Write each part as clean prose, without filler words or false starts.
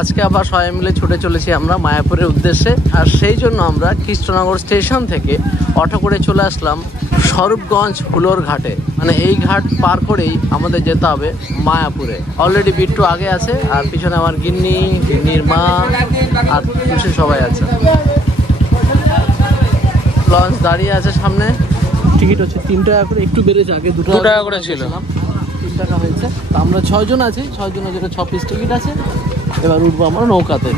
আজকে আবার সবাই মিলে ছুটে চলেছি আমরা মায়াপুরের উদ্দেশ্যে। আর সেই জন্য আমরা কৃষ্ণনগর স্টেশন থেকে অটো করে চলে আসলাম স্বরূপগঞ্জ ফুলোর ঘাটে। মানে এই ঘাট পার করেই আমাদের যেতে হবে মায়াপুরে। অলরেডি বিট্টু আগে আছে, আর পিছনে আমার গিন্নির মা আর খুশি সবাই আছে। লঞ্চ দাঁড়িয়ে আছে সামনে। টিকিট হচ্ছে 3 টাকা করে, একটু বেড়েছে, আগে 2 টাকা করে ছিল, 3 টাকা হয়েছে। তো আমরা 6 জন আছি, 6 জনের যেটা 6 পিস টিকিট আছে। এবার উঠবো আমরা নৌকাতে।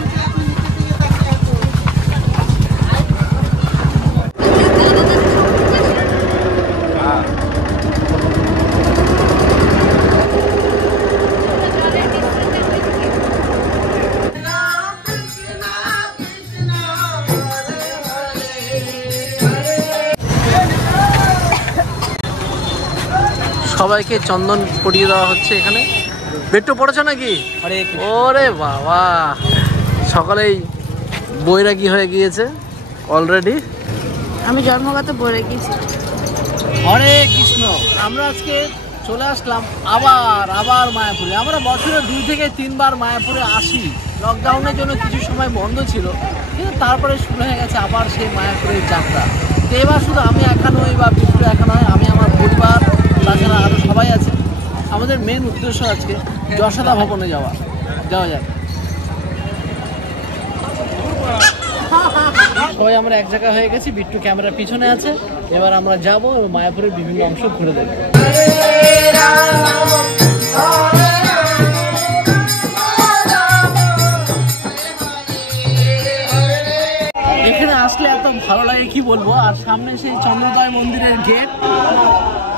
সবাইকে চন্দন পরিয়ে দেওয়া হচ্ছে এখানে। বেট্টু পড়েছো নাকি? ওরে বাবা, সকলেই বৈরাগী হয়ে গিয়েছে অলরেডি। আমি জন্মগত বৈরাগী। হরে কৃষ্ণ। আমরা আজকে চলে আসলাম আবার মায়াপুরে। আমরা বছরে 2 থেকে 3 বার মায়াপুরে আসি। লকডাউনের জন্য কিছু সময় বন্ধ ছিল, কিন্তু তারপরে শুরু হয়ে গেছে আবার সেই মায়াপুরের যাত্রা। তো এবার শুধু আমি একা নই বা বিট্টু একা নয়, আমি আমার পরিবার, তাছাড়া আরও সবাই আছে। আমাদের মেন উদ্দেশ্য আজকে যশোদা ভবনে যাওয়া যায়। সবাই আমরা এক জায়গায় হয়ে গেছি, বিট্টু ক্যামেরার পিছনে আছে। এবার আমরা যাবো এবং মায়াপুরের বিভিন্ন অংশ ঘুরে দেখবো। এখানে আসলে এত ভালো লাগে কি বলবো। আর সামনে সেই চন্দ্রোদয় মন্দিরের গেট,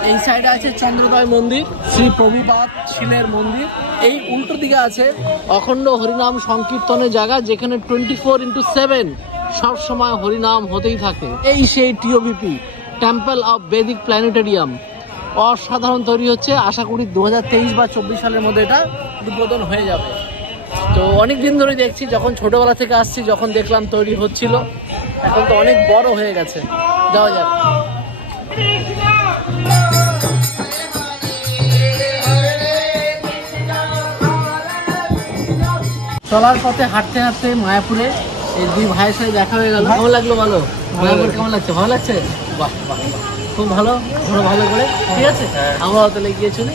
এই সাইডে আছে চন্দ্রোদয় মন্দির, শ্রী প্রভুপাদ শিলের মন্দির। এই উল্টো দিকে আছে অখণ্ড হরিনাম সংকীর্তনের জায়গা, যেখানে 24x7 সব সময় হরিনাম হতেই থাকে। এই সেই টিওবিপি টেম্পল অফ বেদিক প্ল্যানেটেরিয়াম অসাধারণ তৈরি হচ্ছে। আশা করি 2023 বা 24 সালের মধ্যে এটা উদ্বোধন হয়ে যাবে। তো অনেক দিন ধরে দেখছি, যখন ছোটবেলা থেকে আসছি, যখন দেখলাম তৈরি হচ্ছিল, এখন তো অনেক বড় হয়ে গেছে। যাওয়া যাক। চলার পথে হাঁটতে হাঁটতে মায়াপুরে এই 2 ভাইয়ের সাথে দেখা হয়ে গেল। কেমন লাগলো বলো? মায়াপুর কেমন লাগছে? ভালো লাগছে? বাহ বাহ, খুব ভালো, ঘোরো ভালো করে, ঠিক আছে। আমরাও তাহলে গিয়ে চলি।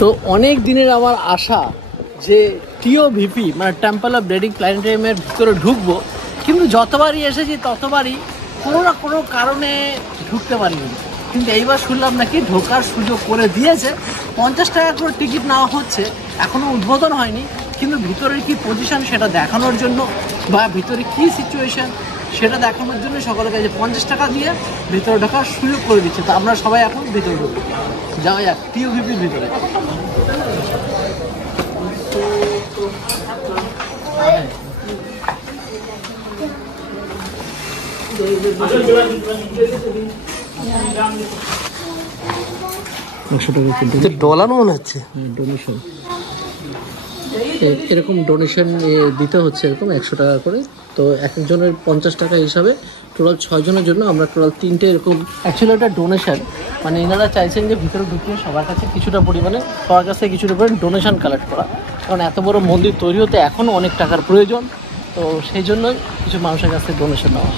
তো অনেক দিনের আমার আশা যে টিওভিপি মানে টেম্পল অফ বেদিক প্ল্যানেটেরিয়ামের ভিতরে ঢুকবো, কিন্তু যতবারই এসেছি ততবারই কোনো না কোনো কারণে ঢুকতে পারিনি। কিন্তু এইবার শুনলাম নাকি ঢোকার সুযোগ করে দিয়েছে। 50 টাকা করে টিকিট নেওয়া হচ্ছে, এখনও উদ্বোধন হয়নি, কিন্তু ভিতরের কি পজিশন সেটা দেখানোর জন্য বা ভিতরে কি সিচুয়েশান সেটা দেখানোর জন্য সকলের কাছে 50 টাকা দিয়ে ভিতরে ঢোকার সুযোগ করে দিচ্ছে। তো আমরা সবাই এখন ভিতরে ঢুকবো। যাওয়া যাক টিওভিপির ভিতরে। ডলার মনে হচ্ছে ডোনেশন, এরকম ডোনেশন দিতে হচ্ছে এরকম 100 টাকা করে। তো একজনের 50 টাকা হিসাবে টোটাল 6 জনের জন্য আমরা টোটাল 3টে এরকম। অ্যাকচুয়ালি এটা ডোনেশন, মানে এনারা চাইছেন যে ভিতরে ঢুকিয়ে সবার কাছে কিছুটা পরিমাণে, সবার কাছে কিছুটা পরিমাণে ডোনেশন কালেক্ট করা। কারণ এত বড় মন্দির তৈরি হতে এখনও অনেক টাকার প্রয়োজন। তো সেই জন্যই কিছু মানুষের কাছে ডোনেশন নেওয়া।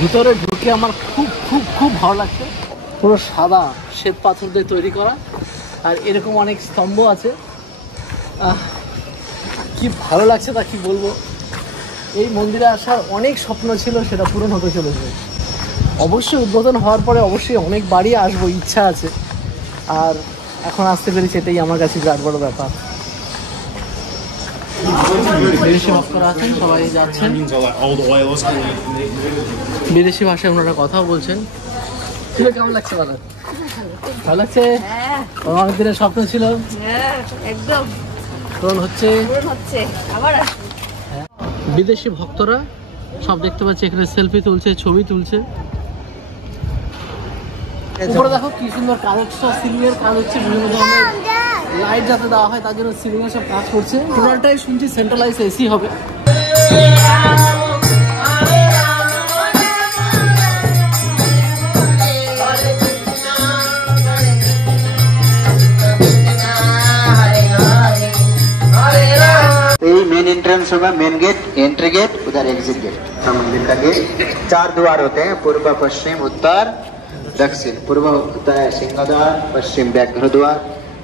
ভিতরে ঢুকে আমার খুব খুব খুব ভালো লাগছে। পুরো সাদা শ্বেত পাথর দিয়ে তৈরি করা, আর এরকম অনেক স্তম্ভ আছে। কি ভালো লাগছে তা কি বলবো। এই মন্দিরে আসার অনেক স্বপ্ন ছিল, সেটা পূরণ হতে চলেছে। অবশ্যই উদ্বোধন হওয়ার পরে অবশ্যই অনেক বাড়ি আসবো, ইচ্ছা আছে। আর এখন আসতে পেরেছি, এটাই আমার কাছে বিরাট বড় ব্যাপার। বিদেশি ভক্তরা আছেন, সবাই যাচ্ছেন, বিদেশি ভাষায় ওনারা কথাও বলছেন। কেমন লাগছে? ভালো লাগছে। অনেক দিনের স্বপ্ন ছিল, একদম পূরণ হচ্ছে। বিদেশি ভক্তরা সব দেখতে পাচ্ছি এখানে সেলফি তুলছে, ছবি তুলছে। উপরে দেখো কি সুন্দর কাজ হচ্ছে, সিলিং এর কাজ হচ্ছে, বিভিন্ন ধরনের লাইট যাতে দেওয়া হয় তার জন্য সিলিং এর সব কাজ করছে। টোটালটাই শুনছি সেন্ট্রালাইজ এসি হবে। होगा मेन गेट, एंट्री गेट, उधर एग्जिट गेट। मंदिर का गेट 4 द्वार होते हैं, पूर्व, पश्चिम, उत्तर, दक्षिण। पूर्व होता है सिंह द्वार, पश्चिम व्याघ्र द्वार,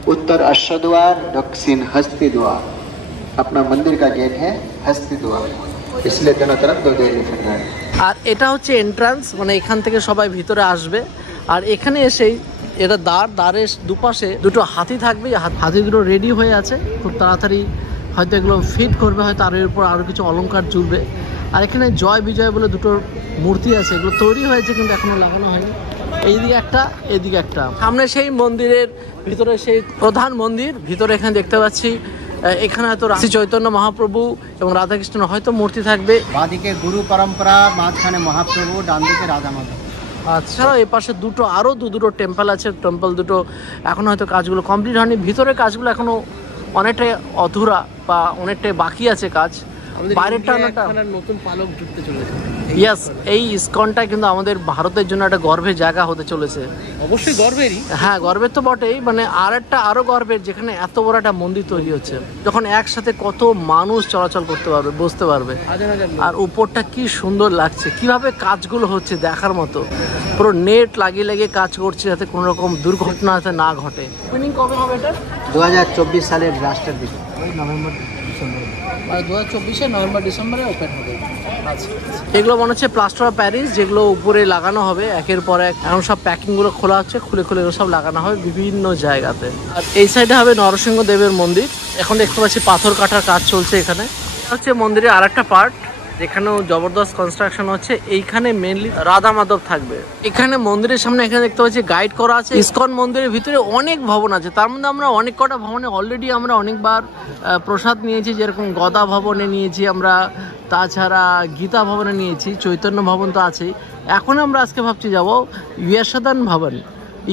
उत्तर अश्व द्वार, दक्षिण हस्ती द्वार। अपना मंदिर का गेट है हस्ती द्वार, इसलिए दोनों तरफ 2 गेट लिखा है। আর এটা হচ্ছে এন্ট্রান্স, মানে এখান থেকে সবাই ভিতরে আসবে। আর এখানে এসেই এটা দ্বারের দুপাশে দুটো হাতি থাকবে। হাতি দুটো রেডি হয়ে আছে, খুব তাড়াতাড়ি হয়তো এগুলো ফিট করবে, হয়তো আর এর উপর আরও কিছু অলংকার জুড়বে। আর এখানে জয় বিজয় বলে দুটো মূর্তি আছে, এগুলো তৈরি হয়েছে কিন্তু এখনো লাগানো হয়নি। এইদিকে একটা, এদিকে একটা। সামনে সেই মন্দিরের ভিতরে সেই প্রধান মন্দির, ভিতরে এখানে দেখতে পাচ্ছি এখানে হয়তো শ্রী চৈতন্য মহাপ্রভু এবং রাধাকৃষ্ণ হয়তো মূর্তি থাকবে। বাঁদিকে গুরু পরম্পরা, মাঝখানে মহাপ্রভু, ডান দিকে রাধা মাধব। আচ্ছা, এ পাশে আরও দুটো টেম্পল আছে। টেম্পল দুটো এখন হয়তো কাজগুলো কমপ্লিট হয়নি, ভিতরে কাজগুলো এখনো অনেকটাই অধুরা বা অনেকটাই বাকি আছে কাজ। বাইরের টানাটা নতুন পালক ঢুকতে চলেছে। ইয়েস, এই ইসকনটা কিন্তু আমাদের ভারতের জন্য একটা গর্বের জায়গা হতে চলেছে। অবশ্যই গর্বেরই, হ্যাঁ গর্বের তো বটেই, মানে আরো গর্বের, যেখানে এত বড় একটা মন্দির তৈরি হচ্ছে, যখন একসাথে কত মানুষ চলাচল করতে পারবে, বসতে পারবে। আর উপরটা কি সুন্দর লাগছে, কিভাবে কাজগুলো হচ্ছে দেখার মতো। পুরো নেট লাগিয়ে কাজ করছে যাতে কোনো রকম দুর্ঘটনা যাতে না ঘটে। ওপেনিং কবে হবে এটা? 2024 সালের লাস্টের দিকে, নভেম্বর ডিসেম্বর, 2024 নভেম্বর ডিসেম্বরে ওপেন হবে। আচ্ছা, এগুলো মনে হচ্ছে প্লাস্টার অফ প্যারিস, যেগুলো উপরে লাগানো হবে একের পর এক। এখন সব প্যাকিংগুলো খোলা হচ্ছে, খুলে এগুলো সব লাগানো হবে বিভিন্ন জায়গাতে। আর এই সাইডে হবে নরসিংহ দেবের মন্দির। এখন দেখতে পাচ্ছি পাথর কাটার কাজ চলছে এখানে। হচ্ছে মন্দিরের আর একটা পার্ট যেখানেও জবরদস্ত কনস্ট্রাকশন হচ্ছে। এইখানে মেনলি রাধা মাধব থাকবে। এখানে মন্দিরের সামনে এখানে দেখতে পাচ্ছি গাইড করা আছে। ইসকন মন্দিরের ভিতরে অনেক ভবন আছে, তার মধ্যে আমরা অনেক কটা ভবনে অলরেডি আমরা অনেকবার প্রসাদ নিয়েছি, যেরকম গদা ভবনে নিয়েছি আমরা, তাছাড়া গীতা ভবনে নিয়েছি, চৈতন্য ভবন তো আছেই। এখন আমরা আজকে ভাবছি যাবো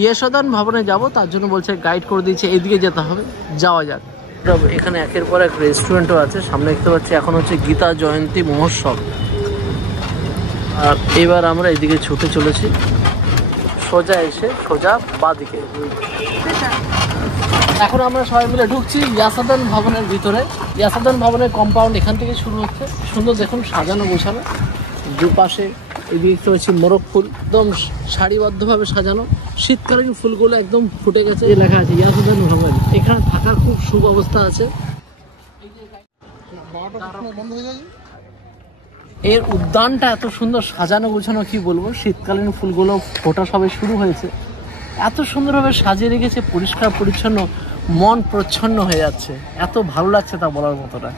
ইয়শোদান ভবনে যাব, তার জন্য বলছে গাইড করে দিয়েছে এইদিকে যেতে হবে, যাওয়া যাক। এখানে একের পর এক রেস্টুরেন্টও আছে। সামনে দেখতে পাচ্ছি এখন হচ্ছে গীতা জয়ন্তী মহোৎসব। আর এবার আমরা এদিকে ছুটে চলেছি, সোজা বাঁদিকে। এখন আমরা সবাই মিলে ঢুকছি ইয়াসাদান ভবনের ভিতরে। ইয়াসাদান ভবনের কম্পাউন্ড এখান থেকে শুরু হচ্ছে। সুন্দর দেখুন সাজানো গোছানো, দুপাশে এদিকে দেখতে পাচ্ছি মোরগ ফুল একদম সারিবদ্ধভাবে সাজানো। শীতকালীন ফুলগুলো একদম ফুটে গেছে। লেখা আছে ইয়াসাদান ভবন। এখানে থাকার খুব সুব্যবস্থা আছে। এর উদ্যানটা এত সুন্দর সাজানো গোছানো, কি বলবো। শীতকালীন ফুলগুলো ফোটা সবে শুরু হয়েছে, এত সুন্দরভাবে সাজিয়ে রেখেছে, পরিষ্কার পরিচ্ছন্ন, মন প্রচ্ছন্ন হয়ে যাচ্ছে। এত ভালো লাগছে তা বলার মতো না।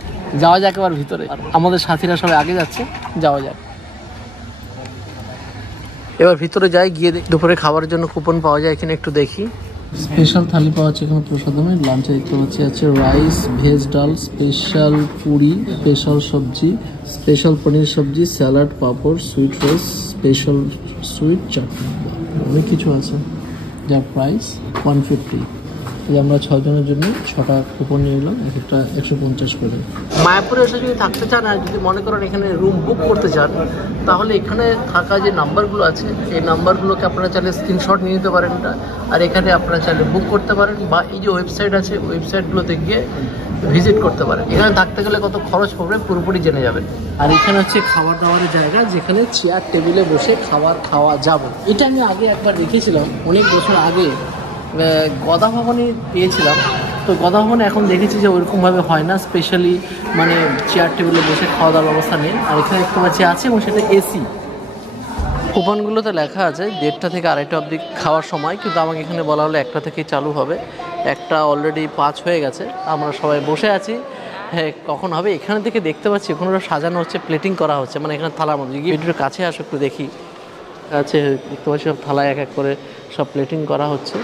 যাওয়া যাক এবার ভিতরে, আমাদের সাথীরা সবাই আগে যাচ্ছে, যাওয়া যাক। এবার ভিতরে যাই, গিয়ে দুপুরে খাবারের জন্য কুপন পাওয়া যায় এখানে, একটু দেখি। স্পেশাল থালি পাওয়া যাচ্ছে এখানে প্রসাদমে। লাঞ্চে দেখতে পাচ্ছি আছে রাইস, ভেজ ডাল, স্পেশাল পুরি, স্পেশাল সবজি, স্পেশাল পনির সবজি, স্যালাড, পাঁপড়, সুইট রাইস, স্পেশাল সুইট চাটনি, অনেক কিছু আছে। যার প্রাইস 150। আমরা 6 জনের জন্য 6টা কুপন নিয়ে এলাম, এক একটা 150 করে। মায়াপুরে এসে যদি থাকতে চান আর যদি মনে করেন এখানে রুম বুক করতে চান, তাহলে এখানে থাকা যে নাম্বারগুলো আছে এই নাম্বারগুলোকে আপনারা চাইলে স্ক্রিনশট নিয়ে নিতে পারেন এটা। আর এখানে আপনারা চাইলে বুক করতে পারেন, বা এই যে ওয়েবসাইট আছে ওয়েবসাইটগুলোতে গিয়ে ভিজিট করতে পারেন। এখানে থাকতে গেলে কত খরচ পড়বে পুরোপুরি জেনে যাবেন। আর এখানে হচ্ছে খাবার দাবারের জায়গা, যেখানে চেয়ার টেবিলে বসে খাবার খাওয়া যাবে। এটা আমি আগে একবার দেখেছিলাম অনেক বছর আগে, গদা ভবনে পেয়েছিলাম। তো গদা ভবনে এখন দেখেছি যে ওইরকমভাবে হয় না, স্পেশালি মানে চেয়ার টেবিলে বসে খাওয়া দাওয়ার ব্যবস্থা নেই। আর এখানে একটু পাচ্ছি আছে, এবং সেটা এসি। কুপনগুলোতে লেখা আছে 1:30 থেকে 2:30 অবধি খাওয়ার সময়, কিন্তু আমাকে এখানে বলা হলো 1টা থেকেই চালু হবে। একটা অলরেডি 5 হয়ে গেছে, আমরা সবাই বসে আছি। হ্যাঁ, কখন হবে এখানে থেকে দেখতে পাচ্ছি ওখানে সাজানো হচ্ছে, প্লেটিং করা হচ্ছে, মানে এখানে থালার মধ্যে। গিয়ে একটু কাছে আসো, একটু দেখি। আছে দেখতে পাচ্ছি সব থালায় এক এক করে সব প্লেটিং করা হচ্ছে,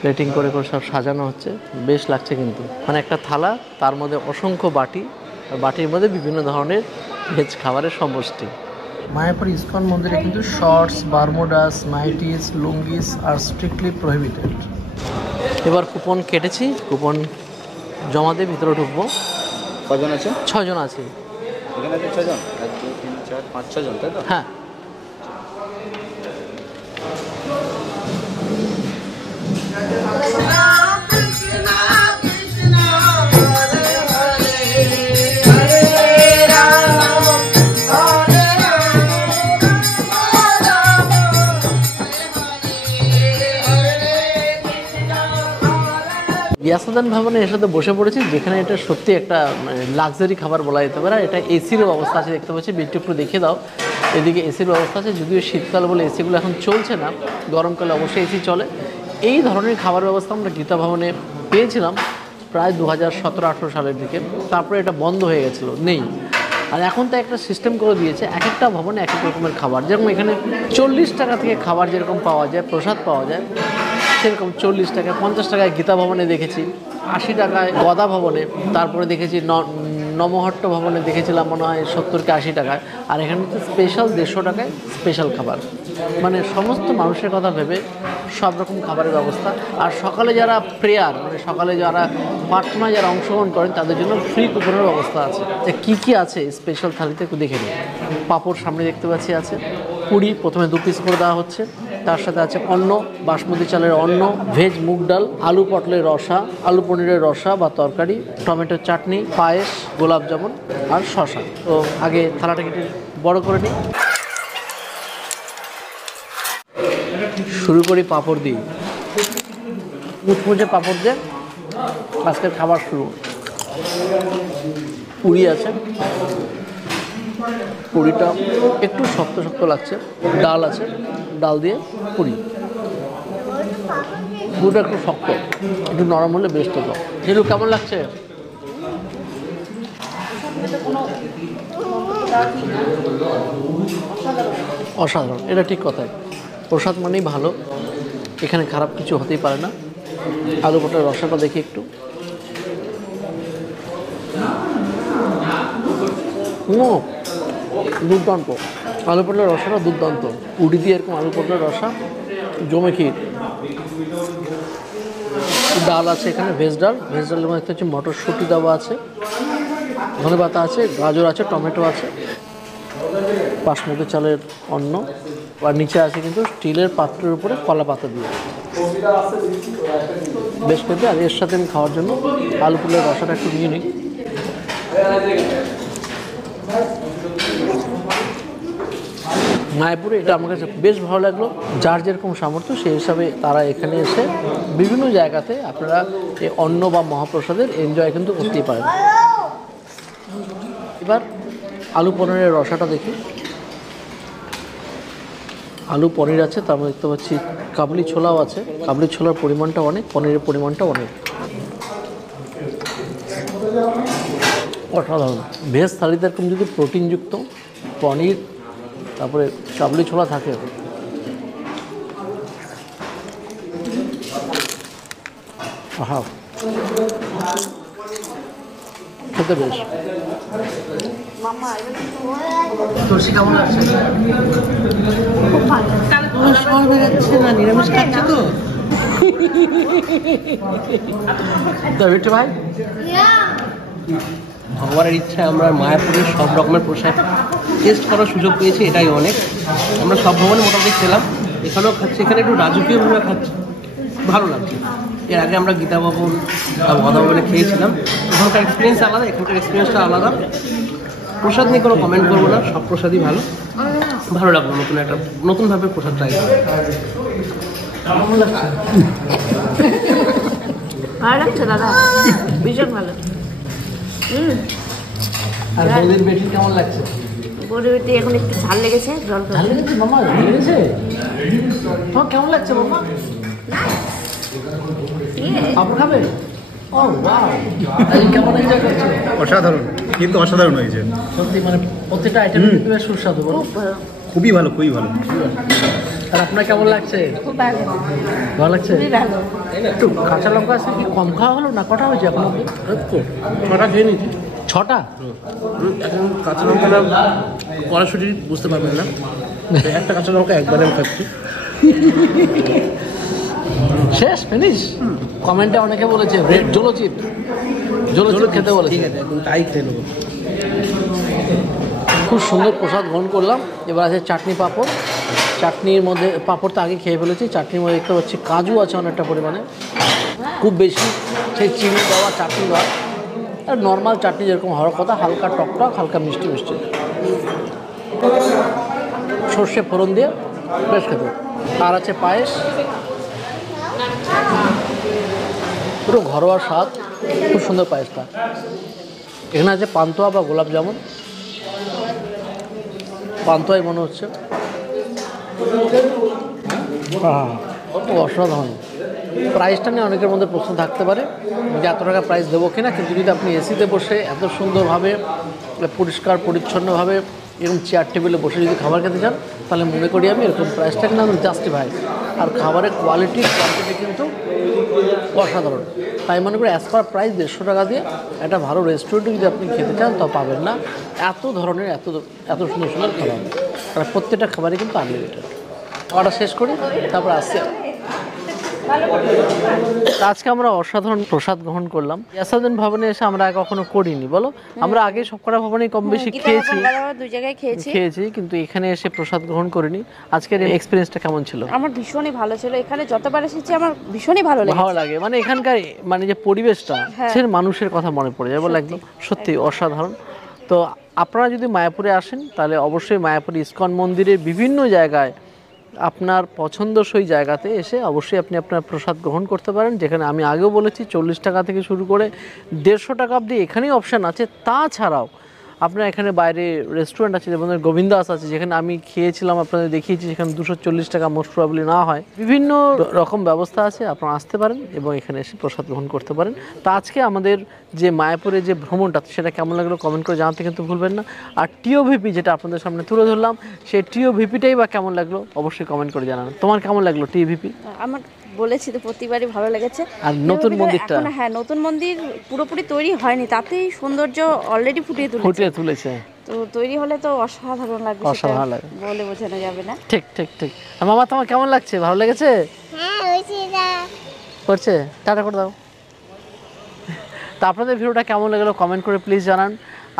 প্লেটিং করে সব সাজানো হচ্ছে। বেশ লাগছে কিন্তু, মানে একটা থালা, তার মধ্যে অসংখ্য বাটি, আর বাটির মধ্যে বিভিন্ন ধরনের ভেজ খাবারের সমষ্টি। মায়াপুর ইসকন মন্দিরে কিন্তু শর্টস, বারমুডাস, নাইটিস, লুঙ্গিস আর স্ট্রিক্টলি প্রহিবিটেড। এবার কুপন কেটেছি, কুপন জমা দিয়ে ভিতরে ঢুকবো। কজন আছে? 6 জন আছি এখানে। 6 জন, 1 2 3 4 5 6 জন, তাই তো? হ্যাঁ। মস্তান ভবনে এর সাথে বসে পড়েছি, যেখানে এটা সত্যি একটা লাক্সারি খাবার বলা যেতে পারে। এটা এসির ব্যবস্থা আছে, দেখতে পাচ্ছি। বিলটি একটু দেখিয়ে দাও। এদিকে এসির ব্যবস্থা আছে, যদিও শীতকাল বলে এসিগুলো এখন চলছে না, গরমকালে অবশ্যই এসি চলে। এই ধরনের খাবার ব্যবস্থা আমরা গীতা ভবনে পেয়েছিলাম প্রায় 2017-18 সালের দিকে। তারপরে এটা বন্ধ হয়ে গেছিলো, নেই। আর এখন তো একটা সিস্টেম করে দিয়েছে, এক একটা ভবনে এক এক রকমের খাবার। যেরকম এখানে 40 টাকা থেকে খাবার যেরকম পাওয়া যায়, প্রসাদ পাওয়া যায়, সেরকম 40 টাকায়, 50 টাকায় গীতা ভবনে দেখেছি, 80 টাকায় গদা ভবনে, তারপরে দেখেছি নমহট্ট ভবনে দেখেছিলাম মনে হয় 70 কি 80 টাকায়। আর এখানে তো স্পেশাল 150 টাকায় স্পেশাল খাবার। মানে সমস্ত মানুষের কথা ভেবে সব রকম খাবারের ব্যবস্থা। আর সকালে যারা প্রেয়ার, মানে সকালে যারা প্রার্থনায় যারা অংশগ্রহণ করেন, তাদের জন্য ফ্রি কুপনের ব্যবস্থা আছে। কী কী আছে স্পেশাল থালিতে একটু দেখে নিই। পাঁপড় সামনে দেখতে পাচ্ছি আছে, পুরি প্রথমে 2 পিস করে দেওয়া হচ্ছে, তার সাথে আছে অন্ন, বাসমতি চালের অন্ন, ভেজ মুগ ডাল, আলু পটলের রসা, আলু পনিরের রসা বা তরকারি, টমেটোর চাটনি, পায়েস, গোলাপ জামুন আর শসা। তো আগে থালাটা কেটে বড় করে নিই। শুরু করি পাঁপড় দিয়ে, মুচমুচে পাঁপড় দিয়ে আজকের খাবার শুরু। পুরি আছে, পুরিটা একটু শক্ত শক্ত লাগছে। ডাল আছে, ডাল দিয়ে পুরি। পুরিটা একটু শক্ত, একটু নরম হলে বেস্ট হতো। যেগুলো কেমন লাগছে? অসাধারণ, এটা ঠিক কথাই। প্রসাদ মানেই ভালো, এখানে খারাপ কিছু হতেই পারে না। আলু পটলের রসাটা দেখি একটু। দুর্দান্ত, আলু পটলের রসাটা দুর্দান্ত। উড়ি দিয়ে এরকম আলু পটলের রসা জমে ক্ষীর। ডাল আছে এখানে, ভেজ ডাল। ভেজ ডালের মধ্যে হচ্ছে মটরশুঁটি দেওয়া আছে, ধনেপাতা আছে, গাজর আছে, টমেটো আছে, বাসমতি চালের অন্ন। আর নিচে আছে কিন্তু স্টিলের পাত্রের উপরে কলা পাতা দিয়ে, বেশ খেতে। আর এর সাথে আমি খাওয়ার জন্য আলু পটলের রসাটা একটু নিয়ে নিই। মায়াপুরে এটা আমার কাছে বেশ ভালো লাগলো। যার যেরকম সামর্থ্য সেই হিসাবে তারা এখানে এসে বিভিন্ন জায়গাতে আপনারা এই অন্ন বা মহাপ্রসাদের এনজয় কিন্তু করতেই পারেন। এবার আলু পনিরের রসাটা দেখি। আলু পনির আছে, তার মধ্যে দেখতে পাচ্ছি কাবলি ছোলাও আছে। কাবলি ছোলার পরিমাণটা অনেক, পনিরের পরিমাণটা অনেক। অসাধারণ। ভেজ থালিতে এরকম যদি প্রোটিনযুক্ত পনির তারপরে কাবলি ছোলা থাকে, আহা, খেতে বেশ। তুলসী কেমন লাগছে? খুব ভালো। সর বেরোচ্ছে না, নিরামিষ খাচ্ছে তো। বিট্টু ভাই, ভগবানের ইচ্ছায় আমরা মায়াপুরের সব রকমের প্রসাদ টেস্ট করার সুযোগ পেয়েছি, এটাই অনেক। আমরা সব ভবনে মোটামুটি খেলাম, এখানেও খাচ্ছি। এখানে একটু রাজকীয়ভাবে খাচ্ছি, ভালো লাগছে। এর আগে আমরা গীতা ভবন বা গদা ভবনে খেয়েছিলাম, ওখানকার এক্সপিরিয়েন্স আলাদা, এখানকার এক্সপিরিয়েন্সটা আলাদা। প্রসাদ নিয়ে কোনো কমেন্ট করবো না, সব প্রসাদই ভালো। ভালো লাগলো নতুনভাবে প্রসাদ ট্রাই করবো। কেমন লাগছে? ভালো লাগছে দাদা, ভীষণ ভালো। আর বৌদির বেটি কেমন লাগছে? বড়ি বেটি এখন একটু ঝাল লেগেছে, জল ঝাল লেগেছে মামা? ঝাল লেগেছে? তোমার কেমন লাগছে মামা? পাপড় খাবে? ও ওয়াও, কেমন এনজয় করছো? অসাধারণ, কিন্তু অসাধারণ হয়েছে সত্যি। মানে প্রত্যেকটা আইটেম কিন্তু বেশ সুস্বাদু। বলো, খুবই ভালো, খুবই ভালো। আর আপনার কেমন লাগছে? খুব ভালো, ভালো লাগছে? খুবই ভালো। একটু কাঁচা লঙ্কা আছে কি কম খাওয়া হলো না? কটা হয়েছে এখন অব্দি? 6টা খেয়ে নিচ্ছি। 6টা? এখন কাঁচা লঙ্কাটা কড়াশুটি বুঝতে পারবেন না, একটা কাঁচা লঙ্কা একবারে আমি খাচ্ছি। শেষ, ফিনিশ। কমেন্টে অনেকে বলেছে রেড জলচিপ খেতে বলেছে। ঠিক আছে, এখন তাই খেয়ে নেবো। খুব সুন্দর প্রসাদ গ্রহণ করলাম। এবার আছে চাটনি পাঁপড়। চাটনির মধ্যে, পাঁপড় তো আগে খেয়ে ফেলেছি, চাটনির মধ্যে দেখতে পাচ্ছি কাজু আছে অনেকটা পরিমাণে, খুব বেশি সেই চিনি দেওয়া চাটনি দেওয়া। আর নর্মাল চাটনি যেরকম হওয়ার কথা, হালকা টকটক, হালকা মিষ্টি মিষ্টি, সর্ষে ফোড়ন দিয়ে বেশ খেতে। আর আছে পায়েস, পুরো ঘরোয়া স্বাদ, খুব সুন্দর পায়েসটা। এখানে আছে পান্তুয়া বা গোলাপ জামুন, পান্তুয়াই মনে হচ্ছে। অসাধারণ। প্রাইসটা নিয়ে অনেকের মধ্যে প্রশ্ন থাকতে পারে যে এত টাকা প্রাইস দেবো কিনা, কিন্তু যদি আপনি এসিতে বসে এত সুন্দরভাবে পরিষ্কার পরিচ্ছন্নভাবে এরকম চেয়ার টেবিলে বসে যদি খাবার খেতে চান, তাহলে মনে করি আমি এরকম প্রাইসটা কিন্তু আমি জাস্টিফাই। আর খাবারের কোয়ালিটি কিন্তু অসাধারণ। তাই মনে করি অ্যাজ পার প্রাইস 150 টাকা দিয়ে একটা ভালো রেস্টুরেন্টে যদি আপনি খেতে চান তা পাবেন না। এত ধরনের এত সুন্দর সুন্দর খাবার, আর প্রত্যেকটা খাবারই কিন্তু আনলিমিটেড। খাওয়াটা শেষ করি, তারপর আসছে। আজকে আমরা অসাধারণ প্রসাদ গ্রহণ করলাম। ইয়াসাউদ্দিন ভবনে এসে আমরা কখনো করিনি, বলো? আমরা আগে সবকটা ভবনেই কম বেশি খেয়েছি, দুই জায়গায় খেয়েছি, কিন্তু এখানে এসে প্রসাদ গ্রহণ করিনি। আজকের এক্সপিরিয়েন্সটা কেমন ছিল? আমার ভীষণই ভালো ছিল। এখানে যতবার এসেছি আমার ভীষণই ভালো লাগে। মানে এখানকার মানে যে পরিবেশটা, সে মানুষের কথা মনে পড়ে যায়, বলে একদম সত্যি অসাধারণ। তো আপনারা যদি মায়াপুরে আসেন তাহলে অবশ্যই মায়াপুর ইসকন মন্দিরের বিভিন্ন জায়গায় আপনার পছন্দসই জায়গাতে এসে অবশ্যই আপনি আপনার প্রসাদ গ্রহণ করতে পারেন, যেখানে আমি আগেও বলেছি 40 টাকা থেকে শুরু করে 150 টাকা অবধি এখানেই অপশান আছে। তাছাড়াও আপনার এখানে বাইরে রেস্টুরেন্ট আছে, যেমন গোবিন্দাস আছে, যেখানে আমি খেয়েছিলাম, আপনাদের দেখিয়েছি, যেখানে 240 টাকা মোস্ট প্রবাবলি না হয়। বিভিন্ন রকম ব্যবস্থা আছে, আপনারা আসতে পারেন এবং এখানে এসে প্রসাদ গ্রহণ করতে পারেন। তা আজকে আমাদের যে মায়াপুরে যে ভ্রমণটা, সেটা কেমন লাগলো কমেন্ট করে জানাতে কিন্তু ভুলবেন না। আর টিওভিপি যেটা আপনাদের সামনে তুলে ধরলাম, সেই টিওভিপিটাই বা কেমন লাগলো অবশ্যই কমেন্ট করে জানান। তোমার কেমন লাগলো টিওভিপি? আমার বলেছি তো প্রতিবারই ভালো লেগেছে। আর নতুন মন্দিরটা, হ্যাঁ, নতুন মন্দির পুরোপুরি তৈরি হয়নি, তাতেই সৌন্দর্য অলরেডি ফুটিয়ে তুলেছে। তো তৈরি হলে তো অসাধারণ লাগবে, অসাধারণ লাগবে, বলে বোঝানো যাবে না। ঠিক ঠিক ঠিক। মামা তোমার কেমন লাগছে? ভালো লেগেছে? হ্যাঁ, হয়েছে না করছে। টাটা করে দাও। তা আপনাদের ভিডিওটা কেমন লাগলো কমেন্ট করে প্লিজ জানান।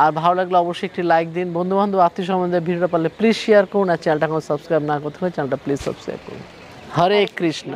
আর ভালো লাগলে অবশ্যই একটি লাইক দিন। বন্ধু বান্ধব আত্মীয় সম্বন্ধে ভিডিওটা পারলে প্লিজ শেয়ার করুন। আর চ্যানেলটা সাবস্ক্রাইব না করতে হয়, চ্যানেলটা প্লিজ সাবস্ক্রাইব করুন। হরে কৃষ্ণ।